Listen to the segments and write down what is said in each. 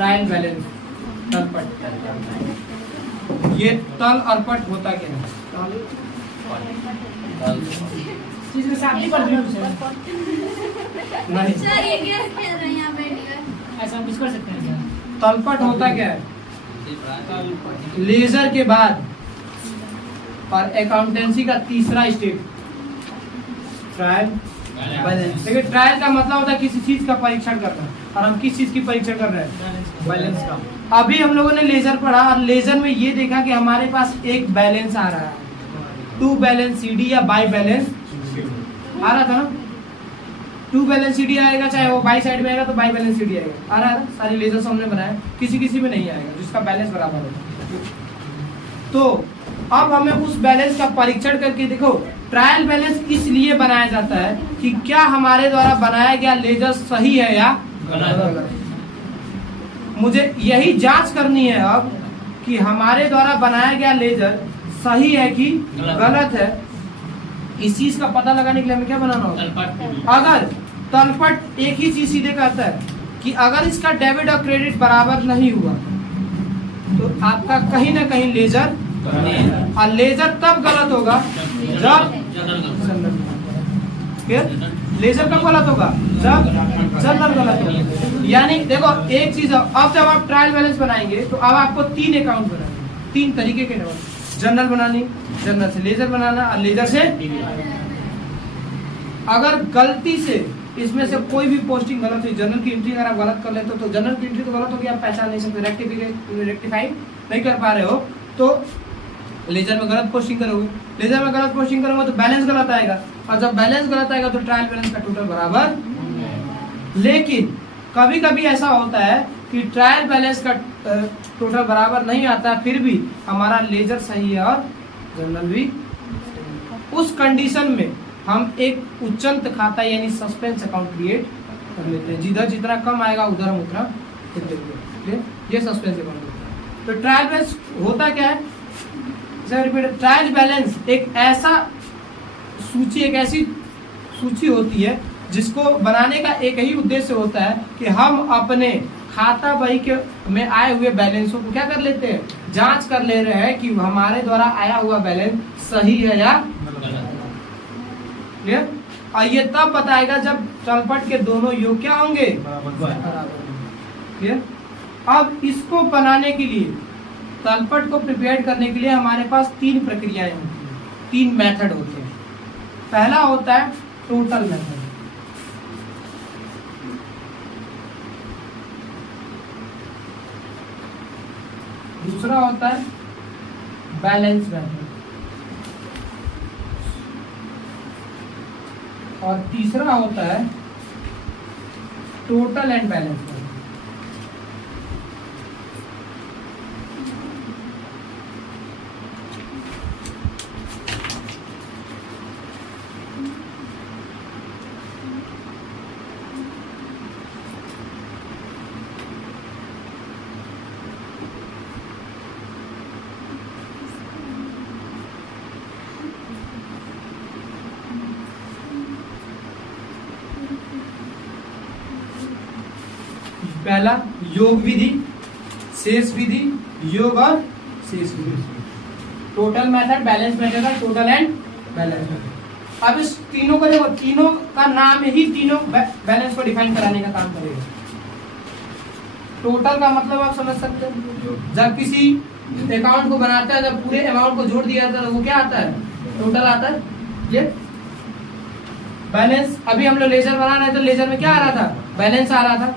Trial balance तलपट। ये तल और पट होता क्या है? चीज के साथ नहीं पढ़ नहीं, सर ये क्या खेल रहे हैं यहाँ बैठकर? ऐसा हम कुछ कर सकते हैं क्या? तलपट होता क्या है? लेजर के बाद और अकाउंटेंसी का तीसरा स्टेप ट्रायल बैलेंस। देखिए ट्रायल का मतलब होता है किसी चीज का परीक्षण करना, और हम किस चीज की परीक्षण कर रहे हैं? बैलेंस का। अभी हम लोगों ने लेजर पढ़ा और लेजर में ये देखा कि हमारे पास एक बैलेंस आ रहा है, टू बैलेंस सीडी या बाई बैलेंस आ रहा था ना। टू बैलेंस सीडी आएगा, चाहे वो बाई साइड में आएगा तो बाई बैलेंस सीडी आएगा, आ रहा है। सारी लेजर हमने बनाया, किसी किसी में नहीं आएगा जिसका बैलेंस बराबर होगा। तो अब हमें उस बैलेंस का परीक्षण करके देखो, ट्रायल बैलेंस इसलिए बनाया जाता है कि क्या हमारे द्वारा बनाया गया लेजर सही है या गलत। मुझे यही जांच करनी है अब कि हमारे द्वारा बनाया गया लेजर सही है कि गलत है। इस चीज का पता लगाने के लिए हमें क्या बनाना होगा? अगर तलपट एक ही चीज सीधे कहता है कि अगर इसका डेबिट और क्रेडिट बराबर नहीं हुआ तो आपका कहीं ना कहीं लेजर, और लेजर तब गलत होगा जब लेजर कब गलत होगा? जब जनरल गलत होगा। यानी देखो एक चीज, अब जब आप ट्रायल बैलेंस बनाएंगे तो अब आपको 3 अकाउंट बनाने, 3 तरीके के नंबर, जनरल बनानी, जनरल से लेजर बनाना और लेजर से। अगर गलती से इसमें से कोई भी पोस्टिंग गलत हुई, जनरल की एंट्री अगर आप गलत कर लेते हो तो जनरल की एंट्री तो गलत होगी, आप पहचान नहीं सकते, रेक्टिफाई नहीं कर पा रहे हो तो लेजर में गलत पोस्टिंग करोगे। लेजर में गलत पोस्टिंग करोगे तो बैलेंस गलत आएगा, और जब बैलेंस गलत आएगा तो ट्रायल बैलेंस का टोटल बराबर। लेकिन कभी कभी ऐसा होता है कि ट्रायल बैलेंस का टोटल बराबर नहीं आता, फिर भी हमारा लेजर सही है और जनरल भी। उस कंडीशन में हम एक उच्चंत खाता यानी सस्पेंस अकाउंट क्रिएट कर लेते हैं। जिधर जितना कम आएगा उधर हम उतना देंगे। ये सस्पेंस अकाउंट होता है। तो ट्रायल बैलेंस होता क्या है? ट्रायल बैलेंस एक ऐसा सूची, एक ऐसी सूची होती है जिसको बनाने का एक ही उद्देश्य होता है कि हम अपने खाता बही के में आए हुए बैलेंसों को क्या कर लेते हैं? जांच कर ले रहे हैं कि हमारे द्वारा आया हुआ बैलेंस सही है या क्लियर। और ये तब बताएगा जब तलपट के दोनों योग क्या होंगे? क्लियर। अब इसको बनाने के लिए, तलपट को प्रिपेयर करने के लिए हमारे पास 3 प्रक्रियाएं होती हैं, 3 मेथड होते हैं। पहला होता है टोटल मेथड, दूसरा होता है बैलेंस मेथड, और तीसरा होता है टोटल एंड बैलेंस मेथड। पहला योग विधि, शेष विधि, योग और शेष विधि। टोटल मेथड, बैलेंस मेथड और टोटल एंड बैलेंस मेथड। अब इस तीनों को देखो, तीनों का नाम ही तीनों बैलेंस को डिफाइन कराने का काम करेगा। टोटल का मतलब आप समझ सकते हो, जब किसी अकाउंट को बनाता है, जब पूरे अमाउंट को जोड़ दिया जाता है वो क्या आता है? टोटल आता है। ये बैलेंस, अभी हम लोग लेजर बना रहे हैं तो लेजर में क्या आ रहा था? बैलेंस आ रहा था।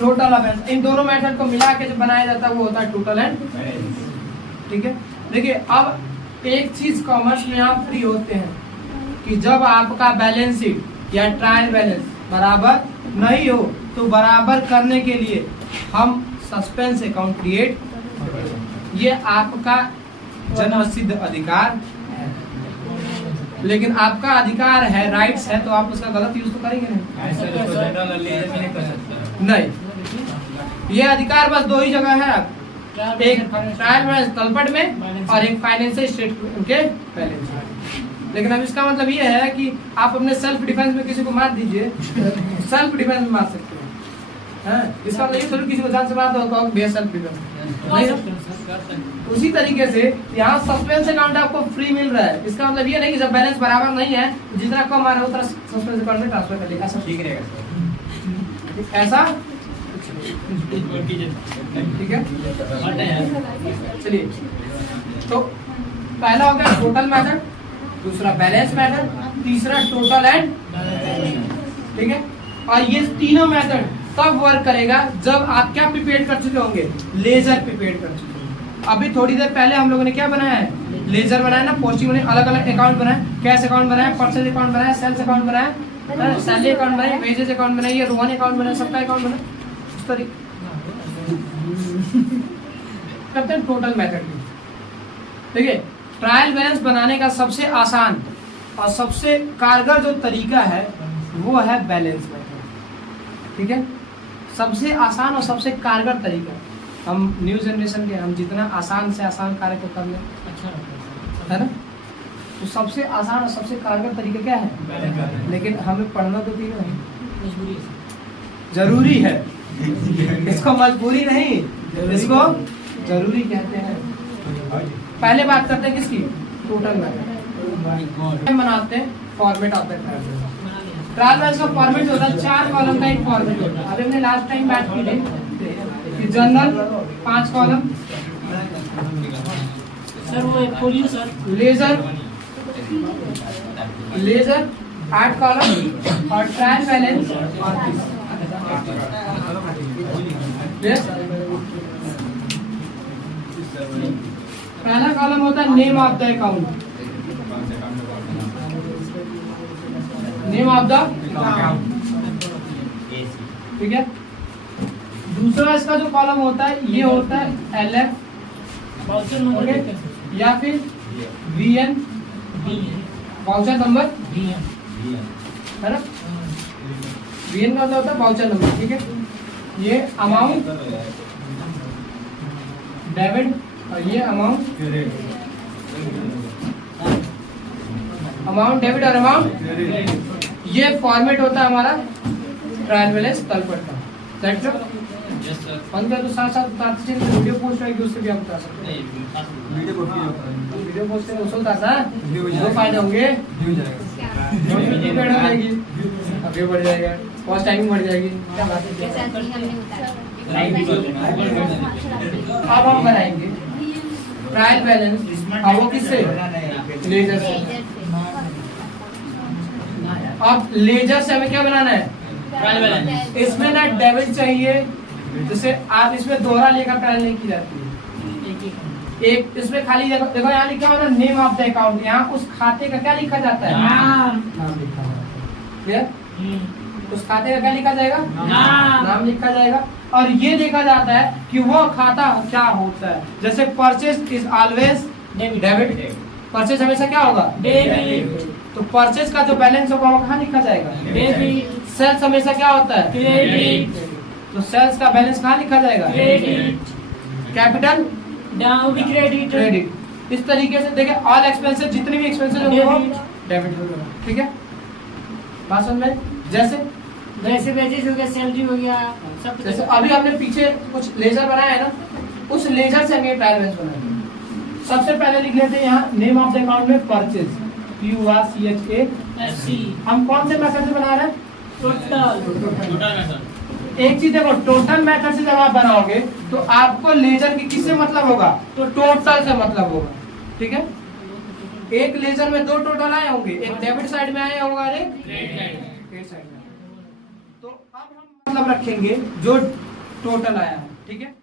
टोटल और बैलेंस, इन दोनों मेथड को मिला के जो बनाया जाता है वो होता है टोटल एंड। ठीक है। देखिए अब एक चीज कॉमर्स में आप फ्री होते हैं कि जब आपका बैलेंस शीट या ट्रायल बैलेंस बराबर नहीं हो तो बराबर करने के लिए हम सस्पेंस अकाउंट क्रिएट, ये आपका जन्मसिद्ध अधिकार है। लेकिन आपका अधिकार है, राइट्स है, तो आप उसका गलत यूज तो करेंगे नहीं। ये अधिकार बस 2 ही जगह है, एक ट्रायल बैलेंस तलपट में और एक फाइनेंशियल स्टेटमेंट के बैलेंस में। लेकिन अब इसका मतलब ये है कि आप अपने सेल्फ डिफेंस में किसी को मार दीजिए, सेल्फ डिफेंस में मार सकते हैं। है, इसका मतलब ये थोड़ी किसी को जान से बना दो बेस सेल्फ नहीं ना? उसी तरीके से यहाँ सस्पेंस अकाउंट आपको फ्री मिल रहा है, इसका मतलब ये नहीं कि जब बैलेंस बराबर नहीं है जितना कम आ रहा है उतना सस्पेंस अकाउंट में ट्रांसफर कर लेगा, ऐसा ठीक रहेगा, ऐसा ठीक है। चलिए, तो पहला हो गया टोटल मेथड, दूसरा बैलेंस मेथड, तीसरा टोटल एंड, ठीक है। और ये तीनों मेथड तब वर्क करेगा जब आप क्या प्रिपेयर कर चुके होंगे, लेजर प्रिपेयर कर चुके होंगे। अभी थोड़ी देर पहले हम लोगों ने क्या बनाया है, लेजर बनाया ना, पोस्टिंग में अलग अलग अकाउंट बनाए, कैश अकाउंट बनाया, परचेज अकाउंट बनाया, सेल्स अकाउंट बनाया, सैलरी अकाउंट बनाया, वेजेस अकाउंट बनाया, रोहन अकाउंट बनाया, सबका अकाउंट बनाया, इस तरीके करते हैं टोटल मेथड में। ठीक है, ट्रायल बैलेंस बनाने का सबसे आसान और सबसे कारगर जो तरीका है वो है बैलेंस मेथड। ठीक है, सबसे आसान और सबसे कारगर तरीका। हम न्यू जनरेशन के, हम जितना आसान से आसान कार्य को कर लें अच्छा है ना, तो सबसे आसान और सबसे कारगर तरीका क्या है, लेकिन हमें पढ़ना तो तीनों है, जरूरी है, इसको मजबूरी नहीं, इसको जरूरी कहते हैं। पहले बात करते हैं किसकी, टोटल मेथड बनाते हैं, फॉर्मेट आता है ट्रायल बैलेंस का फॉर्मेट होता है 4 कॉलम का एक फॉर्मेट होता है। अभी हमने लास्ट टाइम बात की थी कि जनरल 5 कॉलम, सर वो एक खोलिए सर, लेजर 8 कॉलम और ट्रायल बैलेंस 38। पहला कॉलम होता है name of the account, name of the account, ठीक है। दूसरा इसका जो कॉलम होता है ये होता है LF या फिर VN, वाउचर नंबर है ना, VN का मतलब होता है वाउचर नंबर, ठीक है। ये अमाउंट डेबिट और ये अमाउंट डेबिट और अमाउंट, ये फॉर्मेट होता है हमारा ट्रायल बैलेंस तलपट का। पंद्रह तो साथ साथ वीडियो पोस्ट रहेगी उससे भी आप बता सकते हैं, वीडियो पोस्ट से उछलता सा दो फायदे होंगे, हो जाएगी, आगे बढ़ जाएगा, वॉच टाइमिंग बढ़ जाएगी, क्या बात है। अब हम बनाएंगे ट्रायल बैलेंस, अब वो किससे, लेजर से। अब लेजर से हमें क्या बनाना है, ट्रायल बैलेंस। इसमें ना डेबिट चाहिए, जैसे आप इसमें दोहरा लेकर ट्रायल नहीं की जाती है, एक इसमें खाली देखो यहाँ लिखा हुआ है नेम ऑफ द अकाउंट, यहाँ उस खाते का क्या लिखा जाता है, नाम लिखा जाता है, उस खाते का क्या लिखा जाएगा, नाम लिखा जाएगा। और ये देखा जाता है कि वो खाता क्या होता है, जैसे purchase is always debit, purchase हमेशा क्या होगा, डेबिट, तो परचेज का जो बैलेंस होगा वो कहाँ लिखा जाएगा, डेबिट। सेल्स हमेशा क्या होता है, क्रेडिट, तो सेल्स का बैलेंस कहाँ लिखा जाएगा, क्रेडिट। Capital credit. इस तरीके से देखिए ऑल एक्सपेंसेस, जितने भी एक्सपेंसेस होंगे वो डेबिट होगा, ठीक है, बात समझ में। जैसे वेजेस हो गया, सैलरी हो गया, सब। जैसे अभी हमने पीछे कुछ लेजर बनाया है ना, उस लेजर से हमें ट्रायल बैलेंस बनाएंगे। सबसे पहले लिख लेते हैं यहाँ नेम ऑफ द अकाउंट में परचेज, PURCHASE। हम कौन से मेथड से बना रहे हैं, टोटल। एक चीज देखो, टोटल मेथड से जब आप बनाओगे तो आपको लेजर की किससे मतलब होगा, तो टोटल से मतलब होगा, ठीक है। एक लेजर में 2 टोटल आए होंगे, एक डेबिट साइड में आया होगा और एक क्रेडिट साइड में। तो अब हम मतलब रखेंगे जो टोटल आया है, ठीक है।